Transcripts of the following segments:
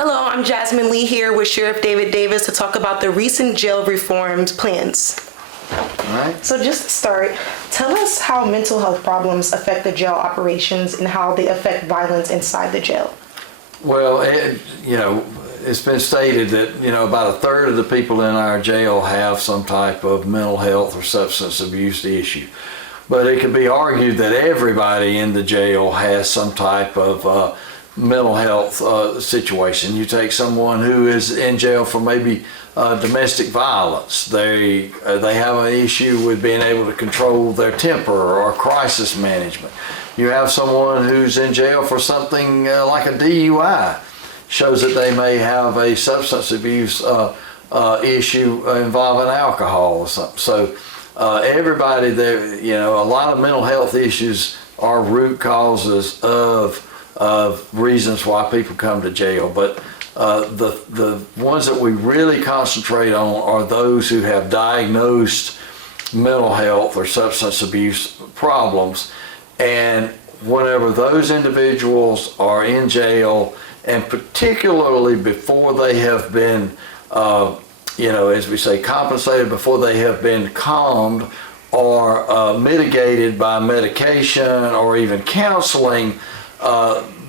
Hello, I'm Jasmine Lee here with Sheriff David Davis to talk about the recent jail reforms plans. All right. So just to start, tell us how mental health problems affect the jail operations and how they affect violence inside the jail. Well, it's been stated that, about a third of the people in our jail have some type of mental health or substance abuse issue. But it can be argued that everybody in the jail has some type of mental health situation. You take someone who is in jail for maybe domestic violence. They have an issue with being able to control their temper or crisis management. You have someone who's in jail for something like a DUI. Shows that they may have a substance abuse issue involving alcohol or something. So everybody there, a lot of mental health issues are root causes of reasons why people come to jail. But the ones that we really concentrate on are those who have diagnosed mental health or substance abuse problems. And whenever those individuals are in jail, and particularly before they have been, as we say, compensated, before they have been calmed or mitigated by medication or even counseling,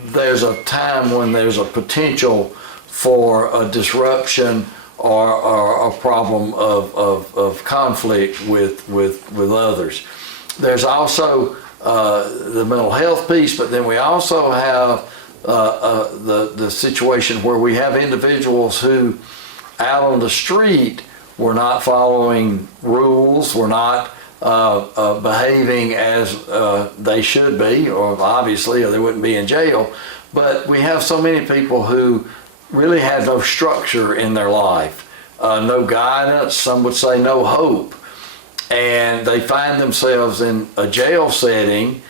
there's a time when there's a potential for a disruption or a problem of conflict with others. There's also the mental health piece, but then we also have the situation where we have individuals who out on the street were not following rules, were not behaving as they should be, or obviously or they wouldn't be in jail. But we have so many people who really had no structure in their life, no guidance, some would say no hope, and they find themselves in a jail setting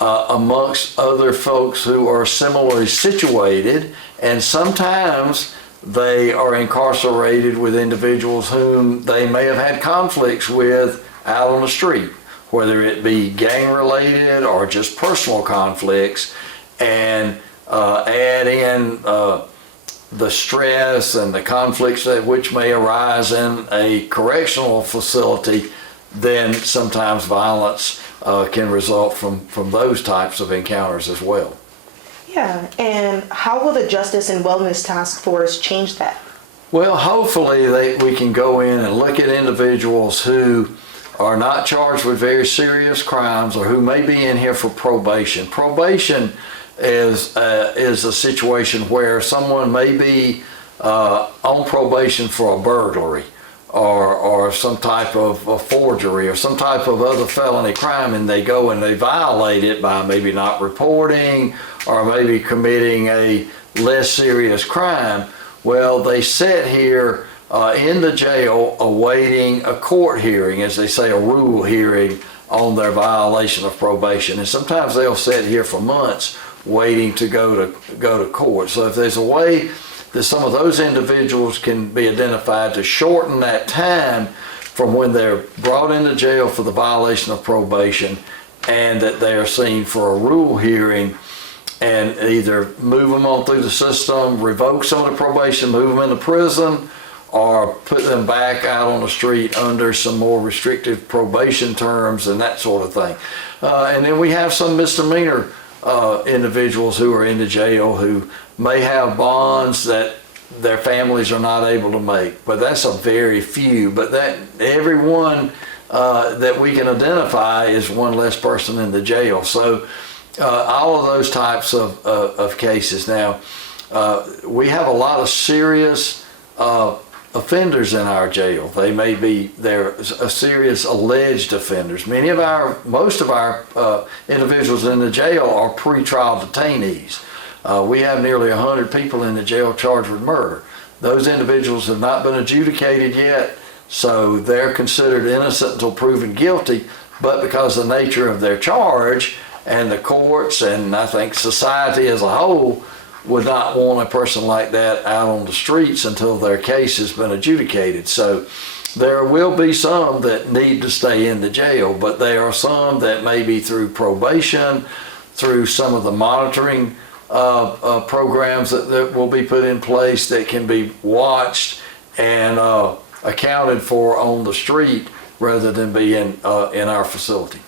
amongst other folks who are similarly situated, and sometimes they are incarcerated with individuals whom they may have had conflicts with out on the street, whether it be gang related or just personal conflicts, and add in the stress and the conflicts which may arise in a correctional facility, then sometimes violence can result from those types of encounters as well. Yeah, and how will the Justice and Wellness Task Force change that? Well, hopefully we can go in and look at individuals who are not charged with very serious crimes or who may be in here for probation. Probation is a situation where someone may be on probation for a burglary or some type of a forgery or some type of other felony crime, and they go and they violate it by maybe not reporting or maybe committing a less serious crime. Well, they sit here in the jail awaiting a court hearing, as they say, a rule hearing on their violation of probation. And sometimes they'll sit here for months waiting to go to court. So if there's a way that some of those individuals can be identified to shorten that time from when they're brought into jail for the violation of probation and that they are seen for a rule hearing, and either move them on through the system, revoke some of the probation, move them into prison, or put them back out on the street under some more restrictive probation terms and that sort of thing. And then we have some misdemeanor individuals who are in the jail who may have bonds that their families are not able to make, but that's a very few. But that everyone that we can identify is one less person in the jail. So all of those types of cases. Now, we have a lot of serious offenders in our jail. They're serious alleged offenders. Most of our individuals in the jail are pretrial detainees. We have nearly 100 people in the jail charged with murder. Those individuals have not been adjudicated yet, so they're considered innocent until proven guilty, but because of the nature of their charge, and the courts and I think society as a whole would not want a person like that out on the streets until their case has been adjudicated. So there will be some that need to stay in the jail, but there are some that may be through probation, through some of the monitoring programs that will be put in place that can be watched and accounted for on the street rather than be in our facility.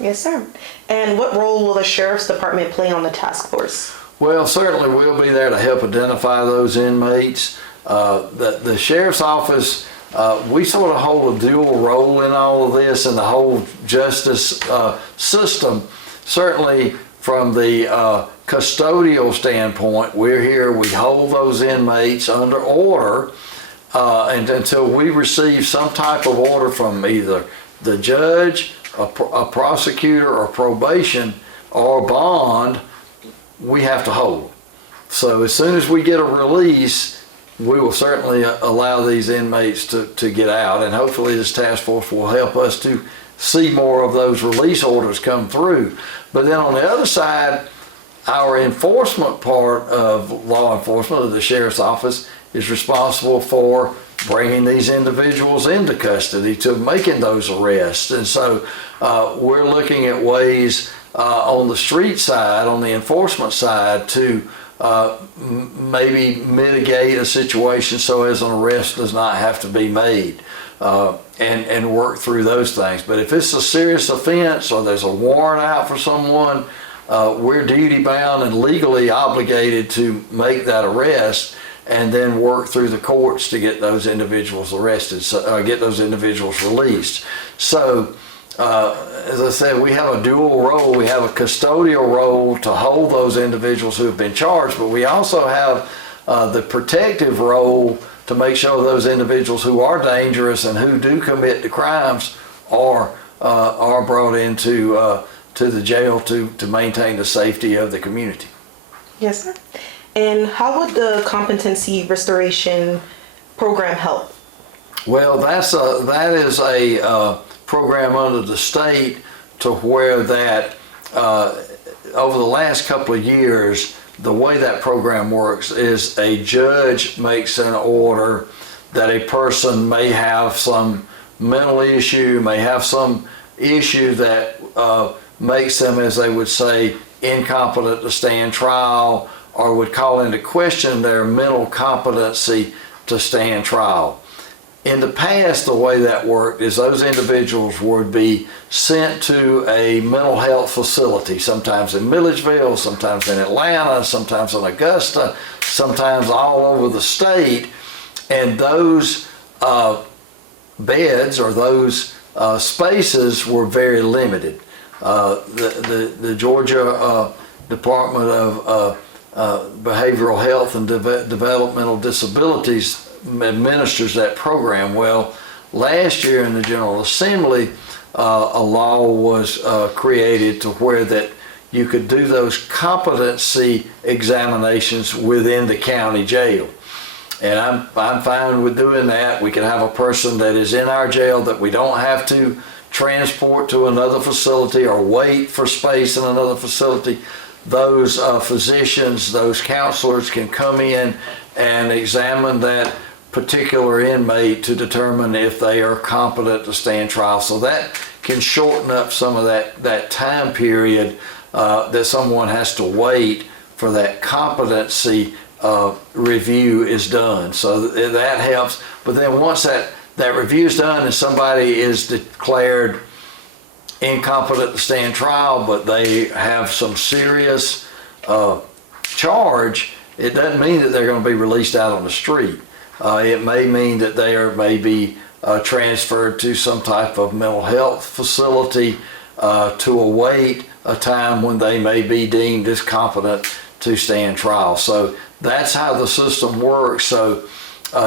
Yes, sir. And what role will the Sheriff's Department play on the task force? Well, certainly we'll be there to help identify those inmates. The Sheriff's Office, we sort of hold a dual role in all of this and the whole justice system. Certainly from the custodial standpoint, we're here, we hold those inmates under order and until we receive some type of order from either the judge, a prosecutor, or probation, or bond, we have to hold. So as soon as we get a release, we will certainly allow these inmates to get out, and hopefully this task force will help us to see more of those release orders come through. But then on the other side, our enforcement part of law enforcement of the Sheriff's Office is responsible for bringing these individuals into custody, to making those arrests. And so we're looking at ways on the street side, on the enforcement side, to maybe mitigate a situation so as an arrest does not have to be made, and work through those things. But if it's a serious offense or there's a warrant out for someone, we're duty bound and legally obligated to make that arrest and then work through the courts to get those individuals arrested, get those individuals released. So, as I said, we have a dual role. We have a custodial role to hold those individuals who have been charged, but we also have the protective role to make sure those individuals who are dangerous and who do commit the crimes are brought into to the jail to maintain the safety of the community. Yes, sir. And how would the competency restoration program help? Well, that is a program under the state to where that over the last couple of years, the way that program works is a judge makes an order that a person may have some mental issue, may have some issue that makes them, as they would say, incompetent to stand trial, or would call into question their mental competency to stand trial. In the past, the way that worked is those individuals would be sent to a mental health facility, sometimes in Milledgeville, sometimes in Atlanta, sometimes in Augusta, sometimes all over the state, and those beds or those spaces were very limited. The Georgia Department of Behavioral Health and Developmental Disabilities administers that program. Well, last year in the General Assembly, a law was created to where that you could do those competency examinations within the county jail. And I'm fine with doing that. We can have a person that is in our jail that we don't have to transport to another facility or wait for space in another facility. Those physicians, those counselors can come in and examine that particular inmate to determine if they are competent to stand trial. So that can shorten up some of that time period that someone has to wait for that competency review is done. So that helps. But then once that review is done and somebody is declared incompetent to stand trial, but they have some serious charge, it doesn't mean that they're going to be released out on the street. It may mean that they are maybe transferred to some type of mental health facility to await a time when they may be deemed as competent to stand trial. So that's how the system works. So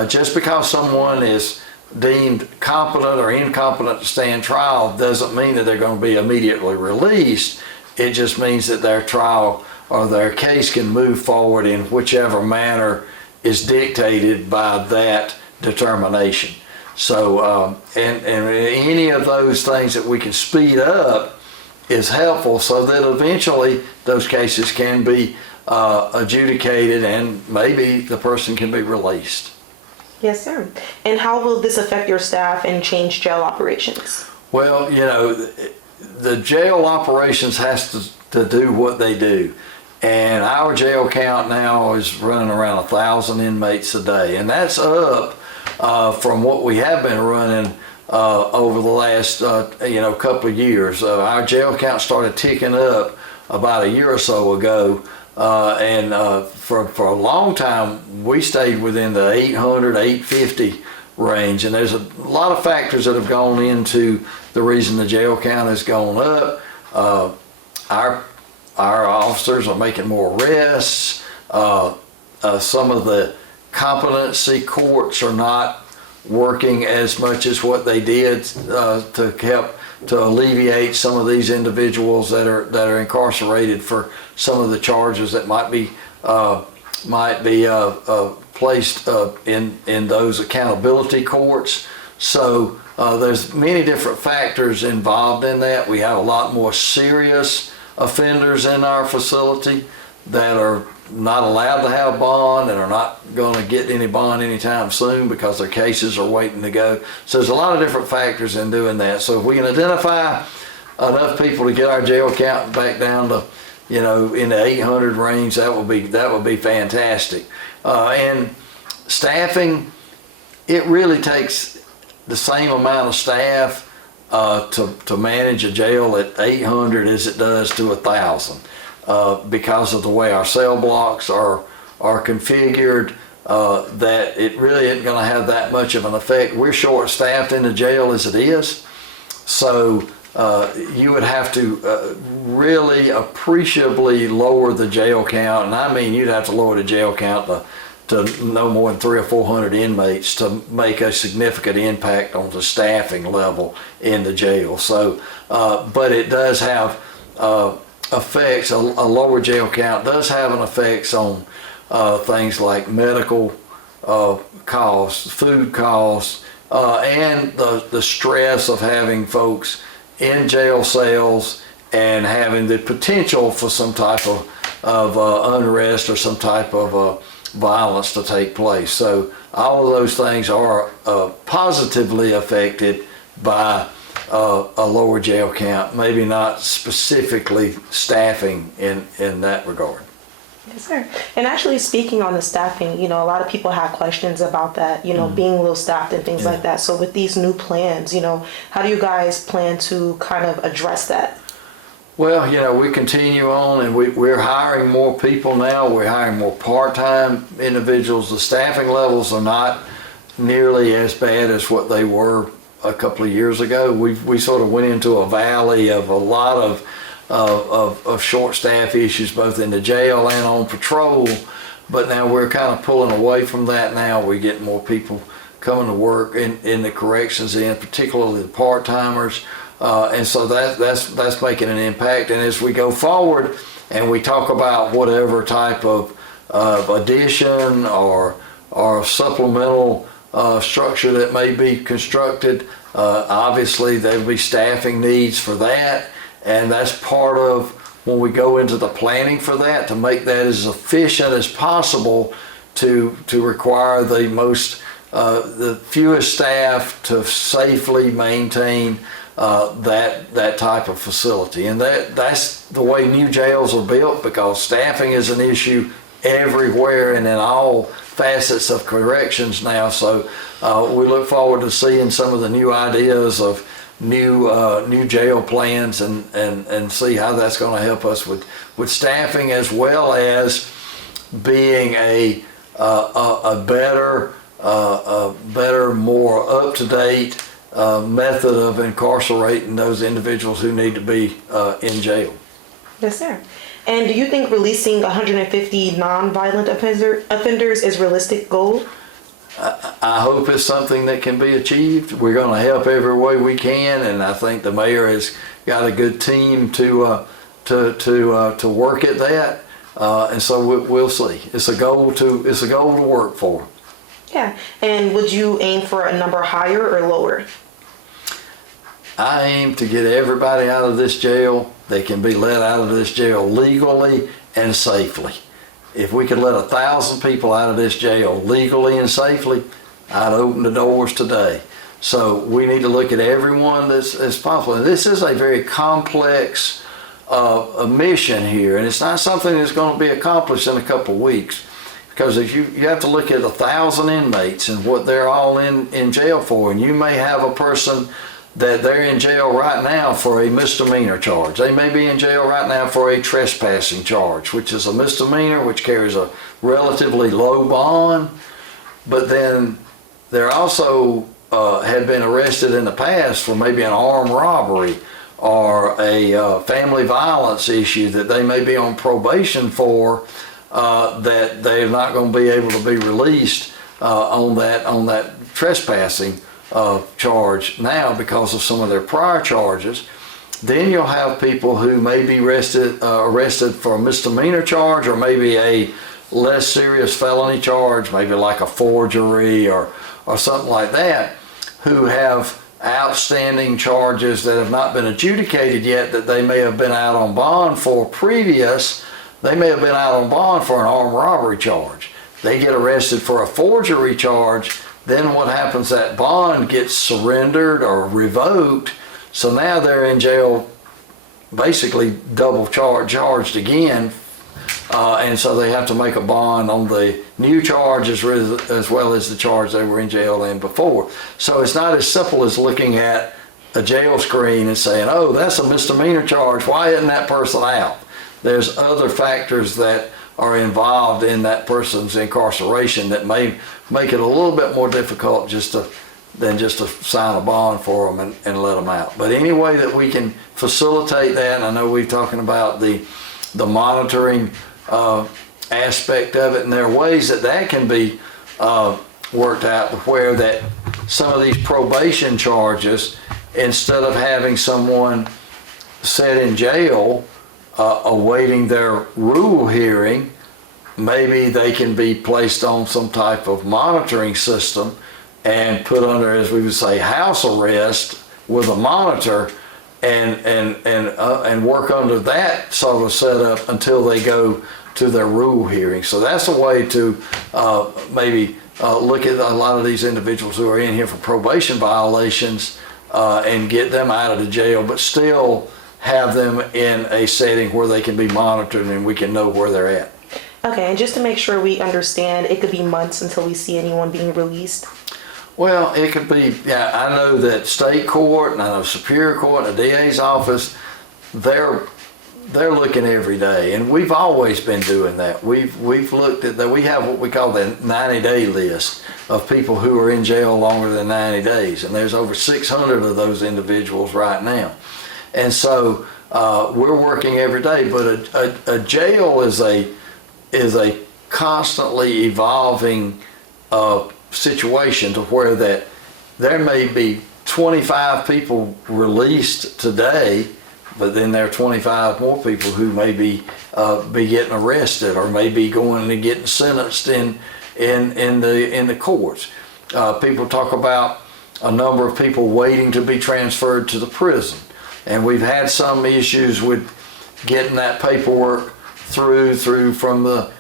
just because someone is deemed competent or incompetent to stand trial doesn't mean that they're going to be immediately released. It just means that their trial or their case can move forward in whichever manner is dictated by that determination. So, and any of those things that we can speed up is helpful so that eventually those cases can be adjudicated and maybe the person can be released. Yes, sir. And how will this affect your staff and change jail operations? Well, you know, the jail operations has to do what they do. And our jail count now is running around 1,000 inmates a day, and that's up from what we have been running over the last couple of years. Our jail count started ticking up about a year or so ago, and for a long time we stayed within the 800, 850 range. And there's a lot of factors that have gone into the reason the jail count has gone up. Our officers are making more arrests. Some of the competency courts are not working as much as what they did to help to alleviate some of these individuals that are incarcerated for some of the charges that might be placed in those accountability courts. So there's many different factors involved in that. We have a lot more serious offenders in our facility that are not allowed to have bond and are not going to get any bond anytime soon because their cases are waiting to go. So there's a lot of different factors in doing that. So if we can identify enough people to get our jail count back down to, in the 800 range, that would be fantastic. And staffing, it really takes the same amount of staff to manage a jail at 800 as it does to 1,000. Because of the way our cell blocks are configured, that it really isn't going to have that much of an effect. We're short-staffed in the jail as it is, so you would have to really appreciably lower the jail count, and I mean you'd have to lower the jail count to no more than 300 or 400 inmates to make a significant impact on the staffing level in the jail. So, but it does have effects. A lower jail count does have an effects on things like medical costs, food costs, and the stress of having folks in jail cells and having the potential for some type of unrest or some type of violence to take place. So all of those things are positively affected by a lower jail count, maybe not specifically staffing in that regard. Yes, sir. And actually speaking on the staffing, a lot of people have questions about that, being low staffed and things like that. So with these new plans, how do you guys plan to kind of address that? Well, we continue on, and we're hiring more people now. We're hiring more part-time individuals. The staffing levels are not nearly as bad as what they were a couple of years ago. We sort of went into a valley of a lot of short staff issues, both in the jail and on patrol. But now we're kind of pulling away from that. Now we're getting more people coming to work in the corrections end, particularly the part-timers. And so that's making an impact. And as we go forward and we talk about whatever type of addition or supplemental structure that may be constructed, obviously there'll be staffing needs for that. And that's part of when we go into the planning for that, to make that as efficient as possible to require the fewest staff to safely maintain that type of facility. And that's the way new jails are built, because staffing is an issue everywhere and in all facets of corrections now. So we look forward to seeing some of the new ideas of new jail plans and see how that's going to help us with staffing, as well as being a better, more up-to-date method of incarcerating those individuals who need to be in jail. Yes, sir. And do you think releasing 150 non-violent offenders is a realistic goal? I hope it's something that can be achieved. We're going to help every way we can, and I think the mayor has got a good team to work at that. And so we'll see. It's a goal to work for. Yeah. And would you aim for a number higher or lower? I aim to get everybody out of this jail. They can be let out of this jail legally and safely. If we could let 1,000 people out of this jail legally and safely, I'd open the doors today. So we need to look at everyone that's possible. And this is a very complex a mission here, and it's not something that's going to be accomplished in a couple of weeks. Because if you have to look at 1,000 inmates and what they're all in jail for, and you may have a person that they're in jail right now for a misdemeanor charge. They may be in jail right now for a trespassing charge, which is a misdemeanor, which carries a relatively low bond. But then they're also have been arrested in the past for maybe an armed robbery or a family violence issue that they may be on probation for, that they're not going to be able to be released on that trespassing charge now because of some of their prior charges. Then you'll have people who may be arrested for a misdemeanor charge, or maybe a less serious felony charge, maybe like a forgery or something like that, who have outstanding charges that have not been adjudicated yet, that they may have been out on bond for previous. They may have been out on bond for an armed robbery charge. They get arrested for a forgery charge. Then what happens, that bond gets surrendered or revoked. So now they're in jail, basically double charged again. And so they have to make a bond on the new charge as well as the charge they were in jail in before. So it's not as simple as looking at a jail screen and saying, oh, that's a misdemeanor charge, why isn't that person out? There's other factors that are involved in that person's incarceration that may make it a little bit more difficult than just to sign a bond for them and let them out. But any way that we can facilitate that, and I know we're talking about the monitoring aspect of it, and there are ways that can be worked out, where that some of these probation charges, instead of having someone set in jail awaiting their rule hearing, maybe they can be placed on some type of monitoring system and put under, as we would say, house arrest with a monitor, and work under that sort of setup until they go to their rule hearing. So that's a way to maybe look at a lot of these individuals who are in here for probation violations and get them out of the jail, but still have them in a setting where they can be monitored and we can know where they're at. Okay, and just to make sure we understand, it could be months until we see anyone being released? Well, it could be, yeah, I know that state court and I know Superior Court and the DA's office, they're looking every day, and we've always been doing that. We've looked at that. We have what we call the 90-day list of people who are in jail longer than 90 days, and there's over 600 of those individuals right now. And so we're working every day, but a jail is a constantly evolving situation, to where that there may be 25 people released today, but then there are 25 more people who may be getting arrested, or may be going and getting sentenced in the courts. People talk about a number of people waiting to be transferred to the prison, and we've had some issues with getting that paperwork through from the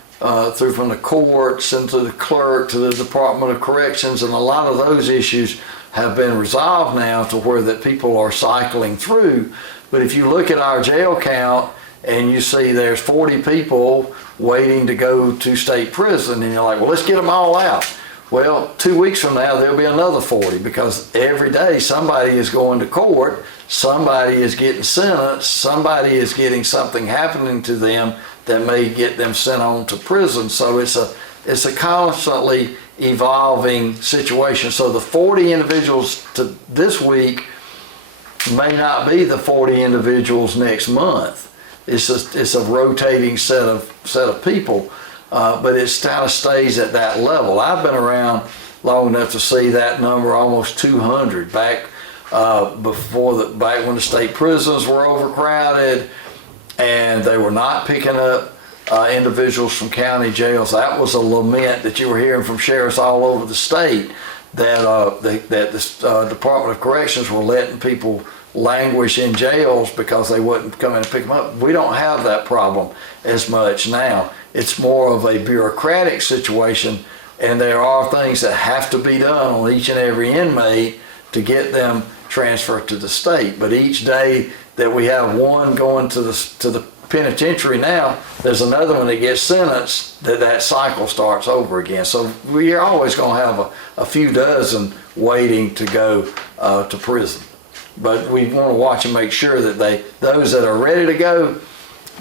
courts and to the clerk to the Department of Corrections, and a lot of those issues have been resolved now to where that people are cycling through. But if you look at our jail count and you see there's 40 people waiting to go to state prison, and you're like, well, let's get them all out. Well, 2 weeks from now, there'll be another 40, because every day somebody is going to court, somebody is getting sentenced, somebody is getting something happening to them that may get them sent on to prison. So it's a constantly evolving situation. So the 40 individuals to this week may not be the 40 individuals next month. It's a rotating set of people, but it kind of stays at that level. I've been around long enough to see that number almost 200 back back when the state prisons were overcrowded and they were not picking up individuals from county jails. That was a lament that you were hearing from sheriffs all over the state, that the Department of Corrections were letting people languish in jails because they wouldn't come in and pick them up. We don't have that problem as much now. It's more of a bureaucratic situation, and there are things that have to be done on each and every inmate to get them transferred to the state. But each day that we have one going to the penitentiary now, there's another one that gets sentenced, that cycle starts over again. So we're always going to have a few dozen waiting to go to prison. But we want to watch and make sure that those that are ready to go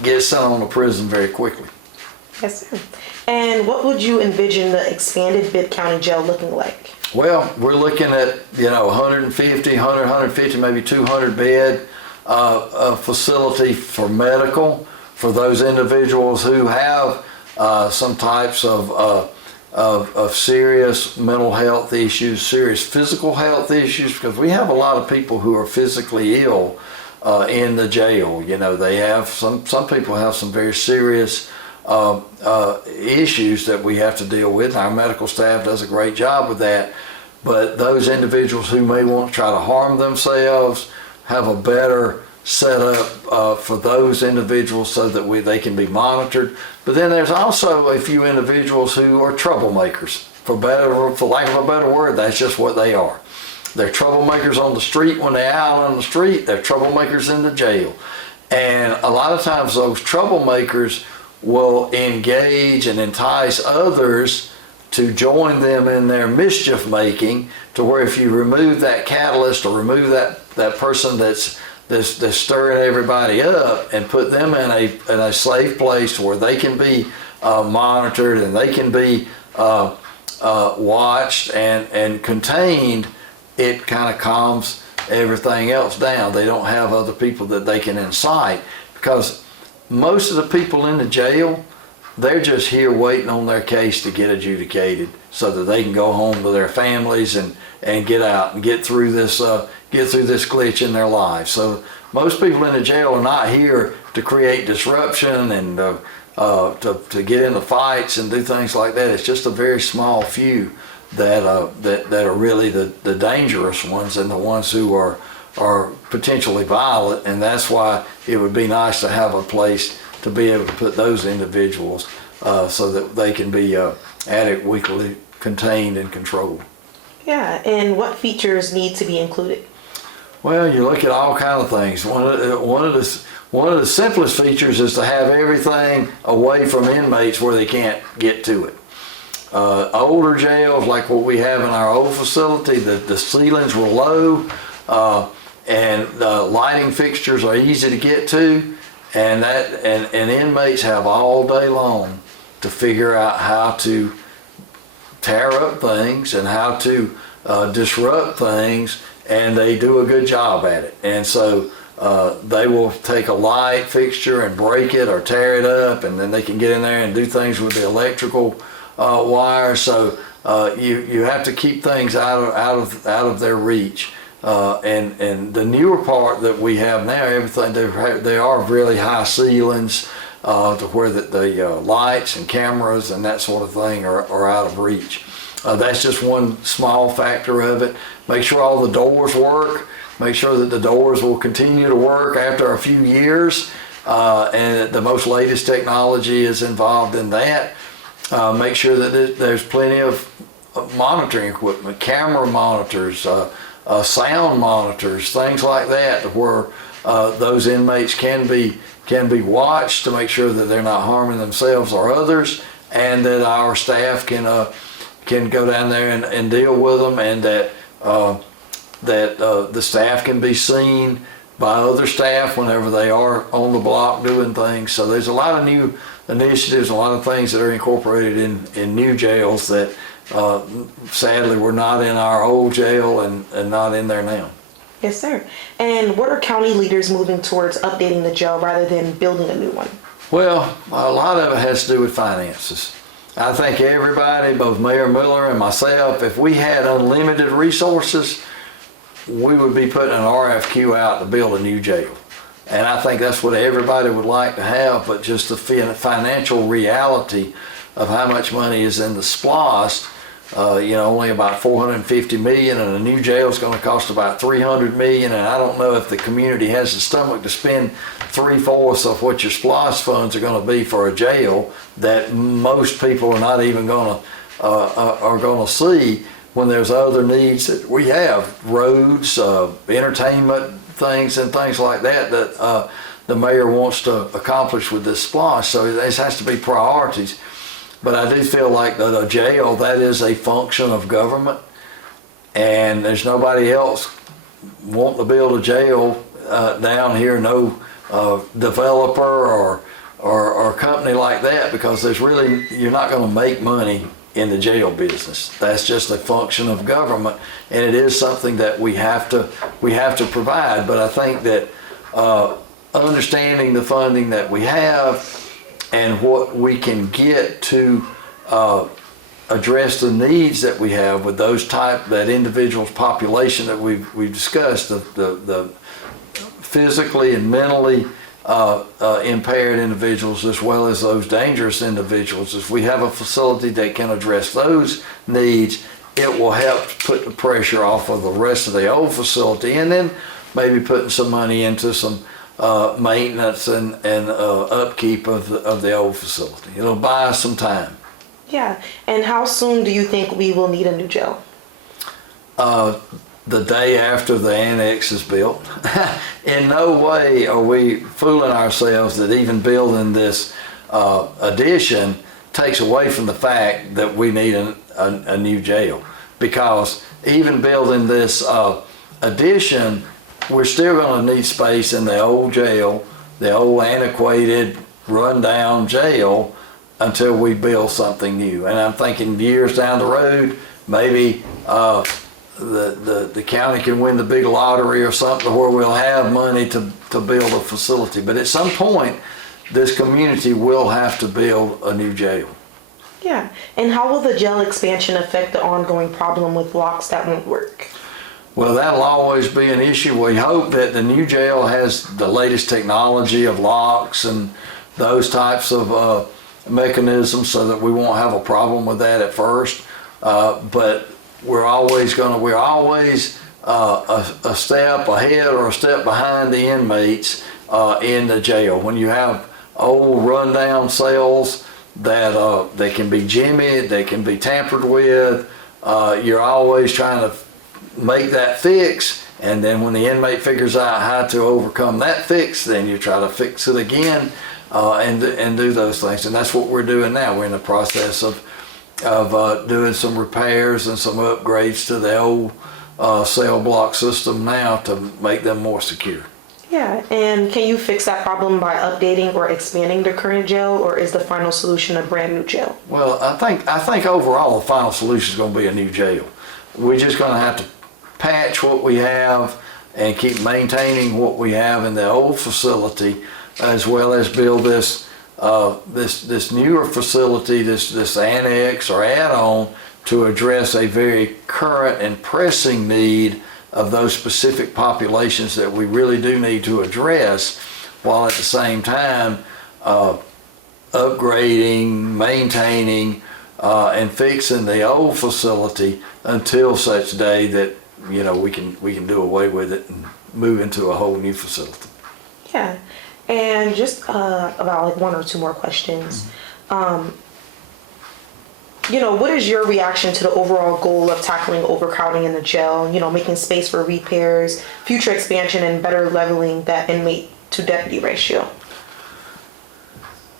get sent on to prison very quickly. Yes, sir. And what would you envision the expanded Bibb County Jail looking like? Well, we're looking at 150, 150, maybe 200 bed facility for medical for those individuals who have some types of serious mental health issues, serious physical health issues, because we have a lot of people who are physically ill in the jail. They have some people have some very serious issues that we have to deal with. Our medical staff does a great job with that. But those individuals who may want to try to harm themselves have a better setup for those individuals so that they can be monitored. But then there's also a few individuals who are troublemakers. For lack of a better word, that's just what they are. They're troublemakers on the street when they're out on the street. They're troublemakers in the jail. And a lot of times those troublemakers will engage and entice others to join them in their mischief making, to where if you remove that catalyst or remove that person that's stirring everybody up and put them in a safe place where they can be monitored and they can be watched and contained, it kind of calms everything else down. They don't have other people that they can incite, because most of the people in the jail, they're just here waiting on their case to get adjudicated so that they can go home to their families and get out and get through this glitch in their lives. So most people in the jail are not here to create disruption and to get into fights and do things like that. It's just a very small few that are really the dangerous ones and the ones who are potentially violent, and that's why it would be nice to have a place to be able to put those individuals so that they can be adequately contained and controlled. Yeah, and what features need to be included? Well, you look at all kinds of things. One of the simplest features is to have everything away from inmates where they can't get to it. Older jails, like what we have in our old facility, the ceilings were low, and the lighting fixtures are easy to get to, and inmates have all day long to figure out how to tear up things and how to disrupt things, and they do a good job at it. And so they will take a light fixture and break it or tear it up, and then they can get in there and do things with the electrical wire. So you have to keep things out of their reach. And the newer part that we have now, everything they are really high ceilings to where the lights and cameras and that sort of thing are out of reach. That's just one small factor of it. Make sure all the doors work. Make sure that the doors will continue to work after a few years, and the most latest technology is involved in that. Make sure that there's plenty of monitoring equipment, camera monitors, sound monitors, things like that, where those inmates can be watched to make sure that they're not harming themselves or others, and that our staff can go down there and deal with them, and that the staff can be seen by other staff whenever they are on the block doing things. So there's a lot of new initiatives, a lot of things that are incorporated in new jails that sadly were not in our old jail and not in there now. Yes, sir. And what are county leaders moving towards updating the jail rather than building a new one? Well, a lot of it has to do with finances. I think everybody, both Mayor Miller and myself, if we had unlimited resources, we would be putting an RFQ out to build a new jail. And I think that's what everybody would like to have, but just the financial reality of how much money is in the SPLOST, only about $450 million, and a new jail is going to cost about $300 million, and I don't know if the community has the stomach to spend 3/4 of what your SPLOST funds are going to be for a jail that most people are not even going to see, when there's other needs that we have, roads, entertainment things and things like that the mayor wants to accomplish with this splosh. So this has to be priorities. But I do feel like that a jail, that is a function of government, and there's nobody else wanting to build a jail down here, no developer or company like that, because you're not going to make money in the jail business. That's just a function of government, and it is something that we have to provide. But I think that understanding the funding that we have and what we can get to address the needs that we have with that individual's population that we've discussed, the physically and mentally impaired individuals, as well as those dangerous individuals. If we have a facility that can address those needs, it will help put the pressure off of the rest of the old facility, and then maybe putting some money into some maintenance and upkeep of the old facility. It'll buy us some time. Yeah, and how soon do you think we will need a new jail? The day after the annex is built. In no way are we fooling ourselves that even building this addition takes away from the fact that we need a new jail. Because even building this addition, we're still going to need space in the old jail, the old antiquated, rundown jail, until we build something new. And I'm thinking years down the road, maybe the county can win the big lottery or something where we'll have money to build a facility. But at some point, this community will have to build a new jail. Yeah, and how will the jail expansion affect the ongoing problem with locks that won't work? Well, that'll always be an issue. We hope that the new jail has the latest technology of locks and those types of mechanisms, so that we won't have a problem with that at first. But we're always a step ahead or a step behind the inmates in the jail. When you have old rundown cells that they can be jimmied, they can be tampered with, you're always trying to make that fix, and then when the inmate figures out how to overcome that fix, then you try to fix it again and do those things. And that's what we're doing now. We're in the process of doing some repairs and some upgrades to the old cell block system now to make them more secure. Yeah, and can you fix that problem by updating or expanding the current jail, or is the final solution a brand new jail? Well, I think overall the final solution is going to be a new jail. We're just going to have to patch what we have and keep maintaining what we have in the old facility, as well as build this newer facility, this annex or add-on, to address a very current and pressing need of those specific populations that we really do need to address, while at the same time upgrading, maintaining, and fixing the old facility until such day that we can do away with it and move into a whole new facility. Yeah, and just about like one or two more questions. What is your reaction to the overall goal of tackling overcrowding in the jail? Making space for repairs, future expansion, and better leveling that inmate to deputy ratio.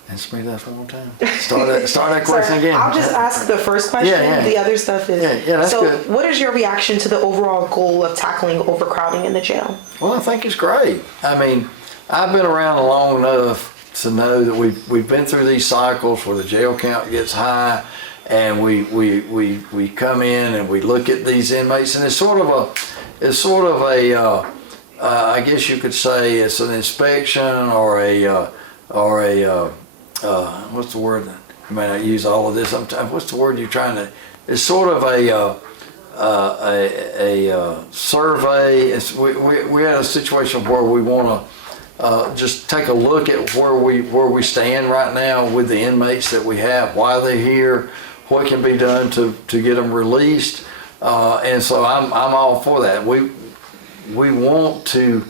Ask me that one more time. Start that question again. I'll just ask the first question. Yeah. The other stuff is. Yeah, that's so good. What is your reaction to the overall goal of tackling overcrowding in the jail? Well, I think it's great. I mean, I've been around long enough to know that we've been through these cycles where the jail count gets high, and we come in and we look at these inmates, and it's sort of a I guess you could say it's an inspection or a what's the word? You may not use all of this. What's the word you're trying to? It's sort of a survey. We're at a situation where we want to just take a look at where we stand right now with the inmates that we have, why they're here, what can be done to get them released, and so I'm all for that. We want to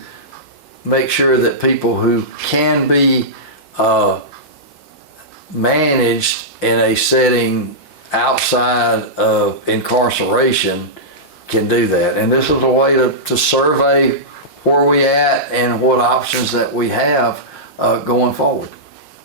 make sure that people who can be managed in a setting outside of incarceration can do that. And this is a way to survey where we at and what options that we have going forward.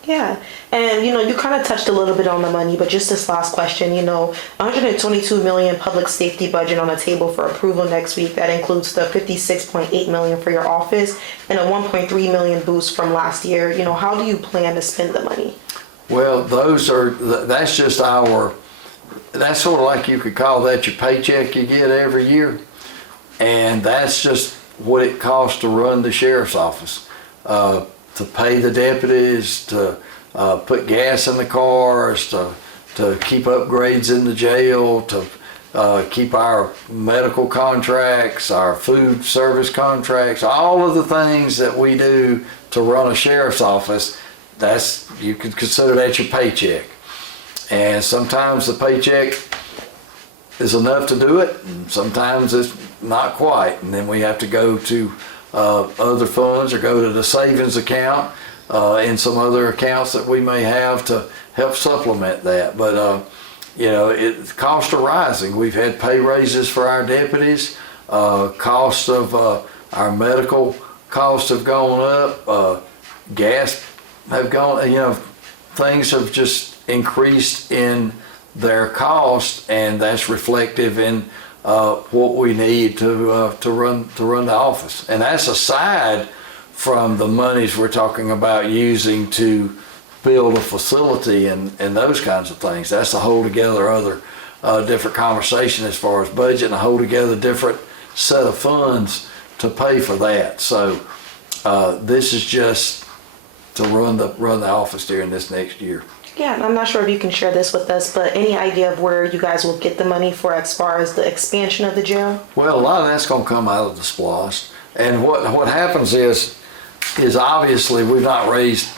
Yeah, and you kind of touched a little bit on the money, but just this last question, 122 million public safety budget on the table for approval next week. That includes the 56.8 million for your office and a 1.3 million boost from last year. How do you plan to spend the money? Well, that's just that's sort of like you could call that your paycheck you get every year. And that's just what it costs to run the sheriff's office. To pay the deputies, to put gas in the cars, to keep upgrades in the jail, to keep our medical contracts, our food service contracts, all of the things that we do to run a sheriff's office. You could consider that your paycheck. And sometimes the paycheck is enough to do it, and sometimes it's not quite. And then we have to go to other funds or go to the savings account and some other accounts that we may have to help supplement that. But costs are rising. We've had pay raises for our deputies. Costs of our medical costs have gone up. Gas have gone. Things have just increased in their cost, and that's reflective in what we need to run the office. And that's aside from the monies we're talking about using to build a facility and those kinds of things. That's a whole together other different conversation as far as budget, and a whole together different set of funds to pay for that. So this is just to run the office during this next year. Yeah, and I'm not sure if you can share this with us, but any idea of where you guys will get the money for as far as the expansion of the jail? Well, a lot of that's going to come out of the SPLOST. And what happens is obviously we've not raised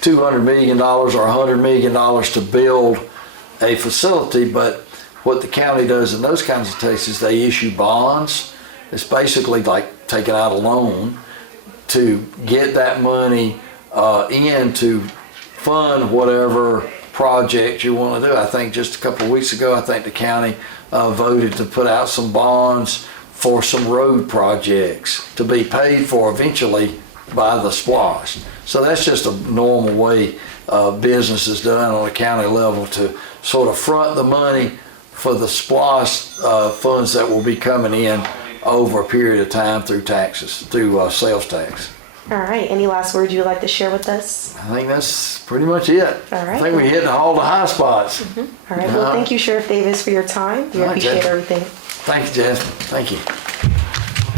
$200 million or $100 million to build a facility, but what the county does in those kinds of cases, they issue bonds. It's basically like taking out a loan to get that money in to fund whatever project you want to do. I think just a couple of weeks ago, I think the county voted to put out some bonds for some road projects to be paid for eventually by the SPLOST. So that's just a normal way business is done on a county level, to sort of front the money for the SPLOST funds that will be coming in over a period of time through taxes, through sales tax. All right. Any last words you'd like to share with us? I think that's pretty much it. All right. I think we hit all the high spots. All right. Well, thank you, Sheriff Davis, for your time. We appreciate everything. Thank you, Jasmine. Thank you.